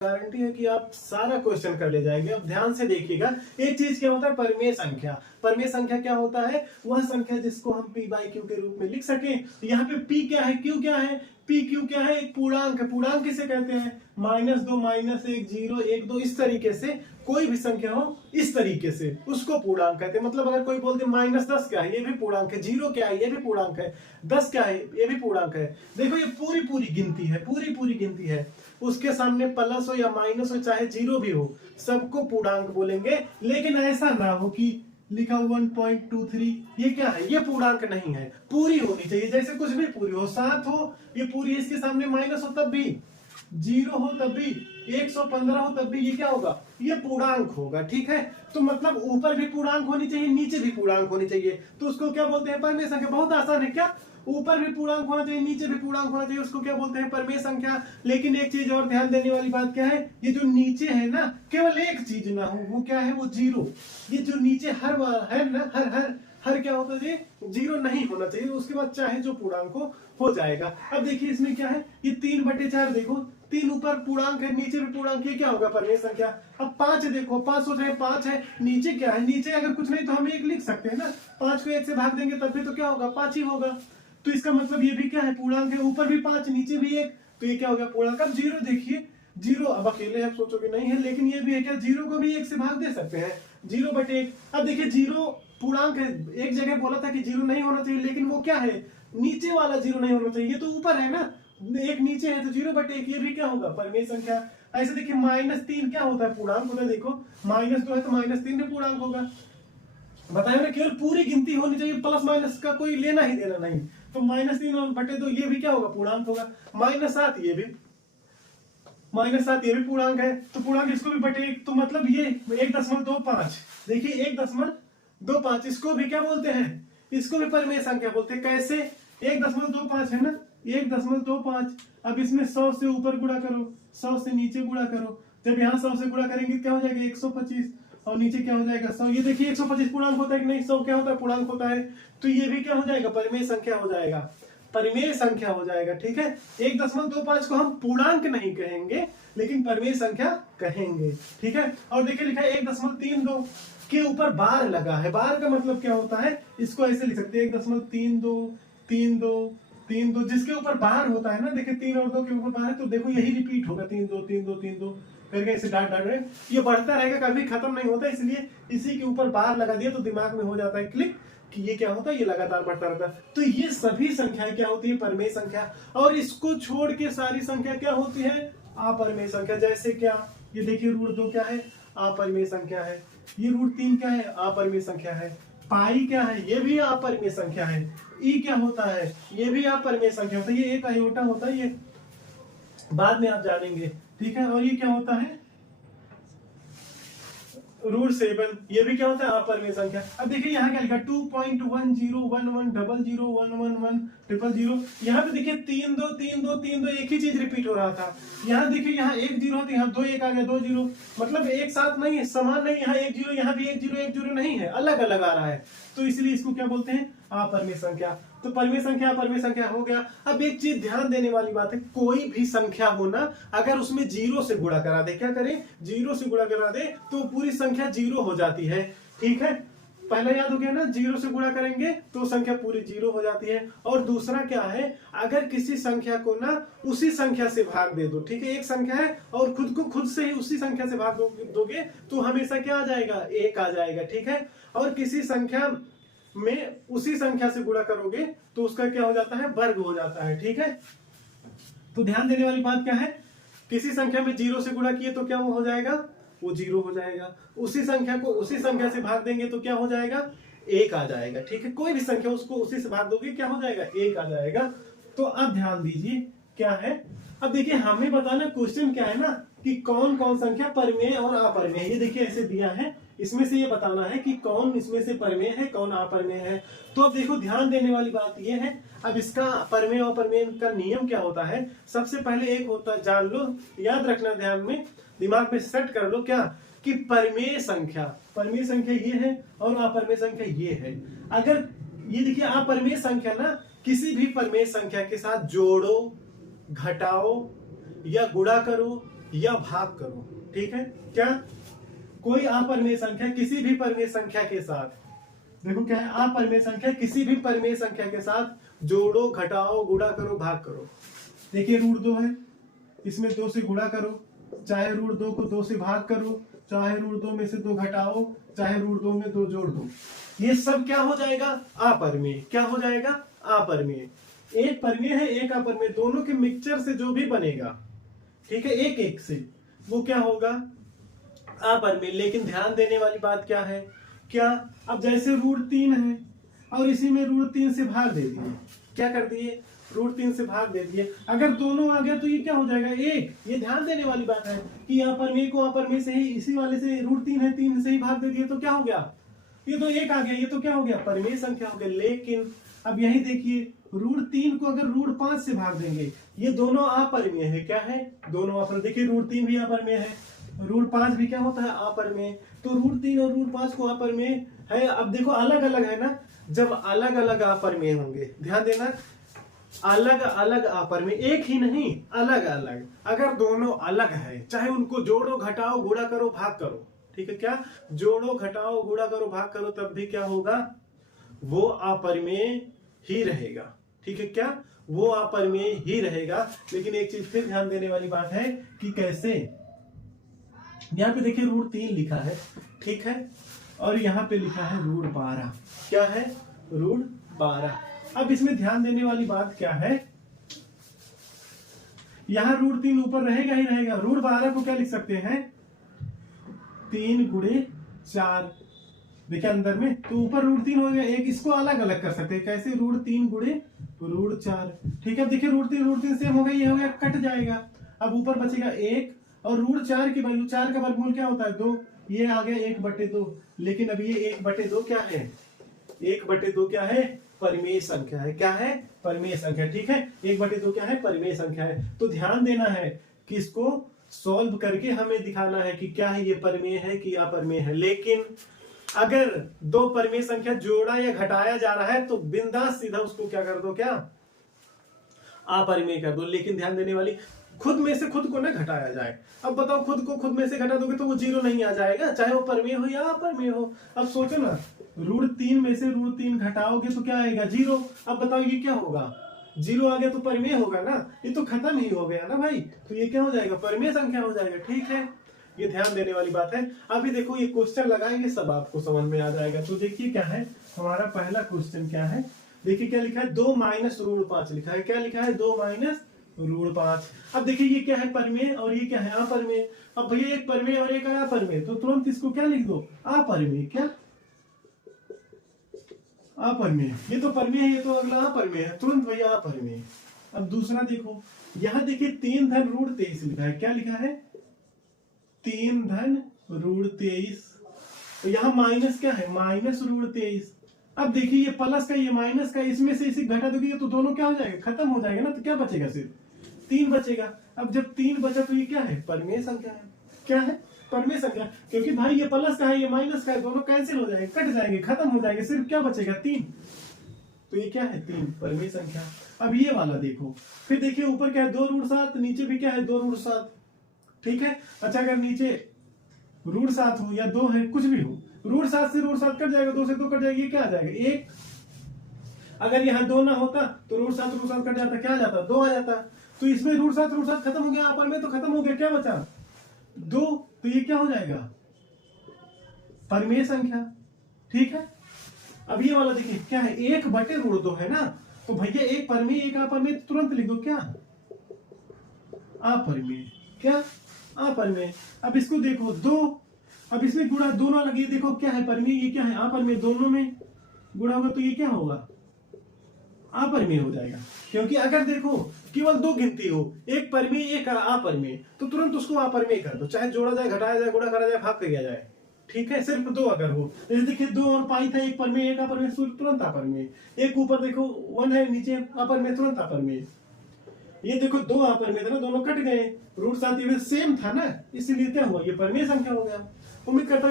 Guarantee है कि आप सारा क्वेश्चन कर ले जाएंगे। अब ध्यान से देखिएगा, एक चीज क्या होता है परिमेय संख्या। परिमेय संख्या क्या होता है? वह संख्या जिसको हम p बाई क्यू के रूप में लिख सके। तो यहाँ पे p क्या है, q क्या है? p q क्या है? एक पूर्णांक है। पूर्णांक किसे कहते हैं? -2 -1 0 1 2 इस तरीके से कोई भी संख्या हो इस तरीके से उसको पूर्णांक कहते हैं। मतलब अगर कोई बोलते -10 क्या है, ये भी पूर्णांक है। 0 क्या है, ये भी पूर्णांक है। 10 क्या है, ये भी पूर्णांक है। देखो ये पूरी पूरी गिनती है, पूरी गिनती है। उसके सामने प्लस हो या माइनस हो, चाहे 0 भी हो, सबको पूर्णांक बोलेंगे। लेकिन ऐसा ना हो कि लिखा 1.23, ये क्या है? ये पूर्णांक नहीं है। पूरी होनी चाहिए, जैसे कुछ भी पूरी हो। 7 हो, ये पूरी, इसके सामने माइनस हो तब भी, 0 हो तब भी, 115 हो तब भी, ये क्या होगा? ये पूर्णांक होगा। ठीक है, तो मतलब ऊपर भी पूर्णांक होनी चाहिए, नीचे भी पूर्णांक होनी चाहिए। तो उसको क्या बोलते हैं? परिमेय संख्या। बहुत आसान है क्या? ऊपर भी पूर्णांक होना चाहिए, नीचे भी पूर्णांक होना चाहिए, उसको क्या बोलते हैं? परिमेय संख्या। लेकिन एक चीज और ध्यान देने वाली बात क्या है, ये जो नीचे है ना, केवल एक चीज ना हो, वो क्या है? वो 0। ये जो नीचे हर बार है ना, हर क्या होता है? 0 नहीं होना चाहिए। उसके बाद चाहे जो पूर्णांक हो जाएगा। अब देखिए इसमें क्या है, ये 3/4 देखो, 3 ऊपर पूर्णांक है, नीचे भी पूर्णांक, ये क्या होगा? परिमेय संख्या। अब 5 देखो, 5 हो जाए 5 है, नीचे क्या है? नीचे अगर कुछ नहीं तो हम 1 लिख सकते हैं ना। 5 को 1 से भाग देंगे तब भी तो क्या होगा? 5 ही होगा। तो इसका मतलब ये भी क्या है? पूर्णांक है। ऊपर भी 5, नीचे भी 1, तो ये क्या हो गया? पूर्णांक। अब 0 देखिए, 0 अब अकेले आप सोचोगे नहीं है, लेकिन ये भी है क्या? 0 को भी 1 से भाग दे सकते हैं, 0/1। अब देखिए 0 पूर्णांक है। एक जगह बोला था कि 0 नहीं होना चाहिए, लेकिन वो क्या है? नीचे वाला 0 नहीं होना चाहिए, ये तो ऊपर है ना, एक नीचे है, तो 0/1 ये भी क्या होगा? परिमेय संख्या। ऐसे देखिए -3 क्या होता है? पूर्णांक होता है। देखो -2 है तो -3 भी पूर्णांक होगा। बताया ना, केवल पूरी गिनती होनी चाहिए, प्लस माइनस का कोई लेना ही देना नहीं। तो -3/2 ये भी क्या होगा? पूर्णांक होगा। -7 ये भी, -7 ये भी पूर्णांक है। तो पूर्णांक इसको भी बटे 1, तो मतलब ये 1.25। देखिए 1.25, इसको भी क्या बोलते हैं? इसको भी परिमेय संख्या बोलते हैं। कैसे? 1.25 है ना, 1.25। अब इसमें 100 से ऊपर गुणा करो, 100 से नीचे गुणा करो। जब यहाँ 100 से गुणा करेंगे क्या हो जाएगा? 125, और नीचे क्या हो जाएगा? 100। ये देखिए 125 पूर्णांक होता है कि नहीं? 100 क्या होता है? पूर्णांक होता है। तो ये भी क्या हो जाएगा? परिमेय संख्या हो जाएगा, परिमेय संख्या हो जाएगा। ठीक है, 1.25 को हम पूर्णांक नहीं कहेंगे, लेकिन परिमेय संख्या कहेंगे। ठीक है, और देखिए लिखा है 1.32 के ऊपर बार लगा है। बार का मतलब क्या होता है? इसको ऐसे लिख सकते हैं 1.32 जिसके ऊपर बार होता है ना, देखिए 3 और 2 के ऊपर बार है, तो देखो यही रिपीट होगा, 3 2 करके इसे डाट रहे, ये बढ़ता रहेगा, कभी खत्म नहीं होता। इसलिए इसी के ऊपर बार लगा दिया तो दिमाग में हो जाता है क्लिक कि ये क्या होता है? ये लगातार बढ़ता रहता है। तो ये सभी संख्याएं क्या होती है? परिमेय संख्या। और इसको छोड़ के सारी संख्या क्या होती है? अपरिमेय संख्या। जैसे क्या? ये देखिए √2 क्या है? अपरिमेय संख्या है। ये √3 क्या है? अपरिमेय संख्या है। पाई क्या है? ये भी अपरिमेय संख्या है। ई क्या होता है? ये भी अपरिमेय संख्या होता है। ये एक आयोटा होता है, ये बाद में आप जानेंगे। ठीक है, और ये क्या होता है? √7, ये भी क्या होता है? अपरिमेय संख्या। अब देखिए यहाँ क्या लिखा? 2.1011111100। यहाँ पे देखिए 3 2 3 2 3 2 एक ही चीज रिपीट हो रहा था। यहाँ देखिए यहाँ 1 0 तो यहाँ 2 1 आ गया, 2 0, मतलब एक साथ नहीं है, समान नहीं। यहाँ 1 0, यहाँ भी 1 0 1 0 नहीं है, अलग अलग आ रहा है। तो इसलिए इसको क्या बोलते हैं? अपरिमेय संख्या। तो परिमेय संख्या अपरिमेय संख्या हो गया। अब एक चीज ध्यान देने वाली बात है, कोई भी संख्या हो ना, अगर उसमें 0 से गुणा करा दे, क्या करें? 0 से गुणा करा दे तो पूरी संख्या 0 हो जाती है। ठीक है, पहले याद हो गया ना, 0 से गुणा करेंगे तो संख्या पूरी 0 हो जाती है। और दूसरा क्या है? अगर किसी संख्या को ना उसी संख्या से भाग दे दो, ठीक है, एक संख्या है और खुद को खुद से ही उसी संख्या से भाग दोगे तो हमेशा क्या आ जाएगा? 1 आ जाएगा। ठीक है, और किसी संख्या में उसी संख्या से गुणा करोगे तो उसका क्या हो जाता है? वर्ग हो जाता है। ठीक है, तो ध्यान देने वाली बात क्या है? किसी संख्या में 0 से गुणा किए तो क्या वो हो जाएगा? वो 0 हो जाएगा। उसी संख्या को उसी संख्या से भाग देंगे तो क्या हो जाएगा? 1 आ जाएगा। ठीक है, कोई भी संख्या उसको उसी से भाग दोगे क्या हो जाएगा? 1 आ जाएगा। तो अब ध्यान दीजिए क्या है। अब देखिए हमें बताना क्वेश्चन क्या है ना, कि कौन कौन संख्या परिमेय और अपरिमेय है। ये देखिए ऐसे दिया है, इसमें से ये बताना है कि कौन इसमें से परिमेय है, कौन अपरिमेय है। तो अब देखो ध्यान देने वाली बात ये है, अब इसका परिमेय और अपरिमेय का नियम क्या होता है? सबसे पहले एक होता है, जान लो, याद रखना, ध्यान में दिमाग में सेट कर लो, क्या कि परिमेय संख्या ये है और अपरिमेय संख्या ये है। अगर ये देखिए अपरिमेय संख्या ना, किसी भी परिमेय संख्या के साथ जोड़ो, घटाओ या गुणा करो या भाग करो। ठीक है, क्या कोई अपरिमेय संख्या किसी भी परिमेय संख्या के साथ, देखो क्या है, अपरिमेय संख्या किसी भी परिमेय संख्या के साथ जोड़ो, घटाओ, गुणा करो, भाग करो। देखिए √2 है, इसमें 2 से गुणा करो, चाहे √2 को 2 से भाग करो, चाहे √2 में से 2 घटाओ, चाहे √2 में 2 जोड़ दो, ये सब क्या हो जाएगा? अपरिमेय। क्या हो जाएगा? अपरिमेय। एक परिमेय है, एक अपरिमेय, दोनों के मिक्सचर से जो भी बनेगा, ठीक है, एक एक से, वो क्या होगा? अपरिमेय। लेकिन ध्यान देने वाली बात क्या है, क्या अब जैसे √3 है और इसी में √3 से भाग दे दिए, क्या कर दिए? √3 से भाग दे दिए। अगर दोनों आ गया तो ये क्या हो जाएगा? एक। ये ध्यान देने वाली बात है कि अपरिमेय को अपरिमेय से ही, इसी वाले से √3 है, 3 से ही भाग दे दिए तो क्या हो गया? ये तो एक आ गया, ये तो क्या हो गया? परिमेय संख्या हो गया। लेकिन अब यही देखिए, √3 को अगर √5 से भाग देंगे, ये दोनों अपरिमेय है। क्या है? दोनों अपरिमेय। देखिए √3 भी अपरिमेय है, √5 भी क्या होता है? अपरिमेय। तो √3 और √5 को अपरिमेय है। अब देखो अलग अलग है ना, जब अलग अलग अपरिमेय होंगे, ध्यान देना, अलग अलग अपरिमेय, एक ही नहीं, अलग अलग। अगर दोनों अलग है, चाहे उनको जोड़ो, घटाओ, गुणा करो, भाग करो, ठीक है, क्या जोड़ो, घटाओ, गुणा करो, भाग करो, तब भी क्या होगा? वो अपरिमेय ही रहेगा। ठीक है, क्या वो अपरिमेय ही रहेगा। लेकिन एक चीज फिर ध्यान देने वाली बात है कि कैसे, यहाँ पे देखिए √3 लिखा है, ठीक है, और यहाँ पे लिखा है √12। क्या है? √12। अब इसमें ध्यान देने वाली बात क्या है, यहां √3 ऊपर रहेगा ही रहेगा। √12 को क्या लिख सकते हैं? 3 × 4। देखिए अंदर में तो ऊपर √3 हो गया, एक इसको अलग अलग कर सकते हैं। कैसे? √3 × √4। ठीक है, देखिए √3 सेम हो गया, ये हो गया, कट जाएगा। अब ऊपर बचेगा 1, और √4 की वैल्यू, 4 का वर्गमूल क्या होता है? 2। ये आ गया 1/2। लेकिन अब ये 1/2 क्या है? 1/2 क्या है? परिमेय संख्या है। क्या है? परिमेय संख्या। ठीक है, 1/2 क्या है? परिमेय संख्या है। तो ध्यान देना है कि इसको सॉल्व करके हमें दिखाना है कि क्या है, ये परिमेय है कि अपरिमेय है। लेकिन अगर दो परिमेय संख्या जोड़ा या घटाया जा रहा है तो बिंदास सीधा उसको क्या कर दो? क्या अपरिमेय कर दो। लेकिन ध्यान देने वाली, खुद में से खुद को ना घटाया जाए। अब बताओ, खुद को खुद में से घटा दोगे तो वो 0 नहीं आ जाएगा, चाहे वो परिमेय हो या अपरिमेय हो। अब सोचो ना, √3 में से √3 घटाओगे तो क्या आएगा? 0। अब बताओ ये क्या होगा? 0 आ गया तो परिमेय होगा ना, ये तो खत्म ही हो गया ना भाई, तो ये क्या हो जाएगा? परिमेय संख्या हो जाएगा। ठीक है, ये ध्यान देने वाली बात है। अभी देखो ये क्वेश्चन लगाएंगे, सब आपको समझ में आ जाएगा। तो देखिए क्या है हमारा पहला क्वेश्चन, क्या है? देखिए क्या लिखा है? 2 - √5 लिखा है। क्या लिखा है? 2 - √5। अब देखिए ये क्या है? परिमेय, और ये क्या है? अपरिमेय। अब भैया एक परिमेय और एक अपरिमेय, तो तुरंत इसको क्या लिख दो? अपरिमेय। क्या? अपरिमेय। ये तो परिमेय है, ये तो अगला अपरिमेय है, तुरंत भैया अपरिमेय। अब दूसरा देखो, यहां देखिए 3 धन √23 लिखा है। क्या लिखा है? 3 धन √23। तो यहाँ माइनस क्या है? -√23। अब देखिए ये प्लस का, ये माइनस का, इसमें से इसे घटा दोगे तो दोनों क्या हो जाएगा? खत्म हो जाएगा ना। तो क्या बचेगा? सिर्फ 3 बचेगा। अब जब 3 बचा तो ये क्या है? परिमेय संख्या है। क्या है? परिमेय संख्या। क्योंकि भाई ये प्लस का है, ये माइनस का है, दोनों कैंसिल हो जाएंगे, कट जाएंगे, खत्म हो जाएंगे, सिर्फ क्या बचेगा? 3। तो ये क्या है? 3, परिमेय संख्या। अब ये वाला देखो, फिर देखिए ऊपर क्या है? 2 √7, नीचे भी क्या है? 2 √7। ठीक है, अच्छा अगर नीचे √7 हो या 2 है, कुछ भी हो, √7 से √7 कट जाएगा, 2 से 2 कट जाएगा, ये क्या आ जाएगा? 1। अगर यहाँ 2 ना होता तो √7 कट जाता, क्या आ जाता? 2 आ जाता। तो इसमें √7 खत्म हो गया, अपन में तो खत्म हो गया, क्या बचा? 2। तो ये क्या हो जाएगा? परिमेय संख्या। ठीक है, अब ये वाला देखिए क्या है? 1/√2 है ना, तो भैया एक परिमेय एक अपरिमेय, तुरंत लिख दो। क्या? अपरिमेय। क्या? अपरिमेय। अब इसको देखो 2, अब इसमें गुणा दोनों लगी, देखो क्या है? परिमेय, ये क्या है? अपरिमेय। दोनों में गुणा होगा तो ये क्या होगा? अपरिमेय हो जाएगा। क्योंकि अगर देखो केवल 2 गिनती हो, एक परिमेय एक अपरिमेय, तो तुरंत उसको अपरिमेय कर दो, चाहे जोड़ा जाए, घटाया जाए, गुणा करा जाए, भाग किया जाए। ठीक है, सिर्फ 2 अगर हो, जैसे देखिए 2 और पाई था, एक परिमेय एक अपरिमेय, तुरंत अपरिमेय। एक ऊपर देखो 1 है, नीचे अपरिमेय, तुरंत अपरिमेय। ये देखो 2 अपरिमेय थे ना, दोनों कट गए, √7 सेम था ना, इसलिए क्या हुआ? ये परिमेय संख्या हो गया। उम्मीद करता हूं